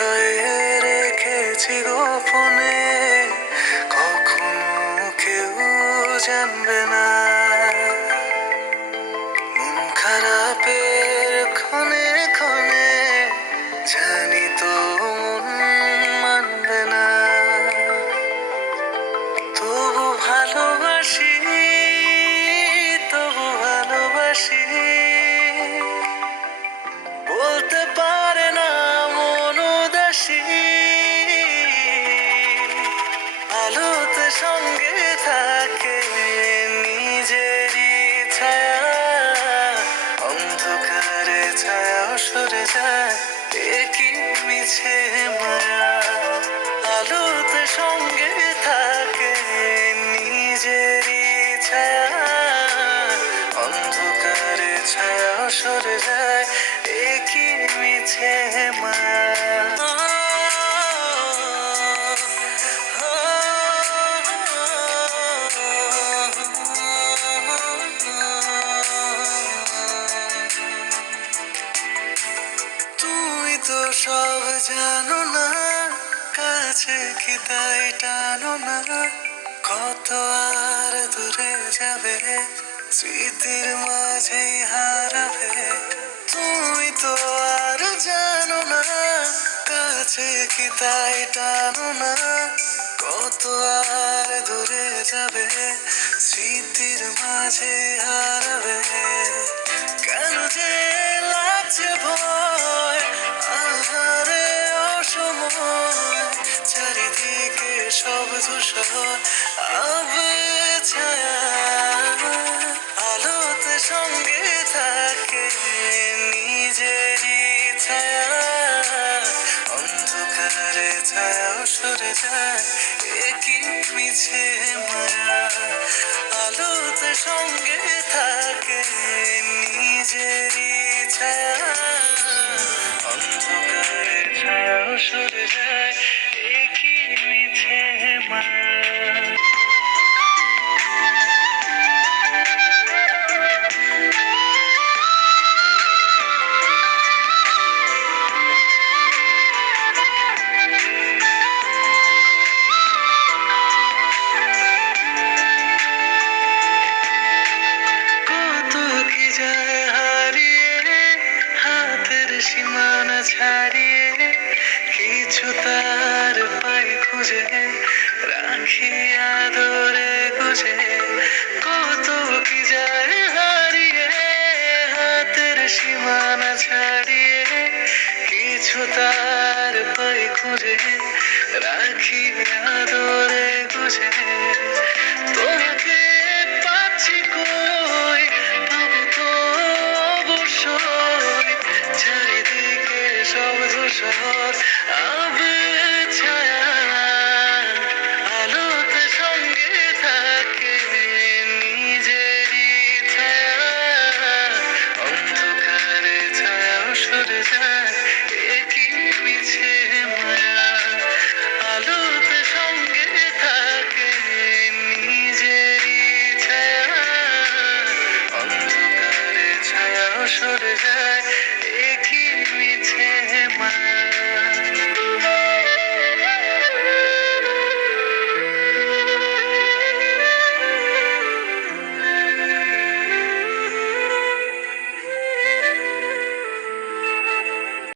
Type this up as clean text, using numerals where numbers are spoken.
হৃদয়ে রেখেছি গোপনে, কখনো কেউ জানবে না। মন খারাপের ক্ষণে ক্ষণে জানি তো মন মানবে না, তবু ভালোবাসি, তবু ভালোবাসি। বলতে পারে না মন উদাসী, আলোতে সঙ্গে থাকে নিজেরই ছায়া, অন্ধকারে ছায়া সরে যায় একই মিছে মায়া। আলোতে সঙ্গে থাকে নিজেরই ছায়া, অন্ধকারে ছায়া সরে যায় একই মিছে মায়া। তুমি তো সব জানো না, কাছে কি তাই টানো না? কত আর দূরে যাবে, স্মৃতির মাঝে হারাবে। তুমি তো আর জানো না, কাছে কি তাই টানো না? কত আর দূরে যাবে, স্মৃতির মাঝে হারাবে। কেন যে লাগছে ভয়, আহারে অসময়, চারিদিকে সব ধূসর আবে ছায়া। আলোতে সঙ্গে থাকে নিজেরই ছায়া, অন্ধকারে ছায়া সরে যায় একই মিছে মায়া। আলোতে সঙ্গে থাকে নিজেরই ছায়া, অন্ধকারে ছায়া সরে যায় একই মিছে মায়া। কত কি যায় হারিয়ে, হাতের সীমানা ছাড়িয়ে, কিছু তার পাই খুঁজে রাখি আদরে গুজে। কত কি যায় হারিয়ে, হাতের সীমানা ছাড়িয়ে, কিছু তার পাই খুঁজে রাখি আদরে গুজে। তোমাকে পাচ্ছি কই, পাবো তো অবশ্যই, চারিদিকে সব ধূসর আবে ছায়া।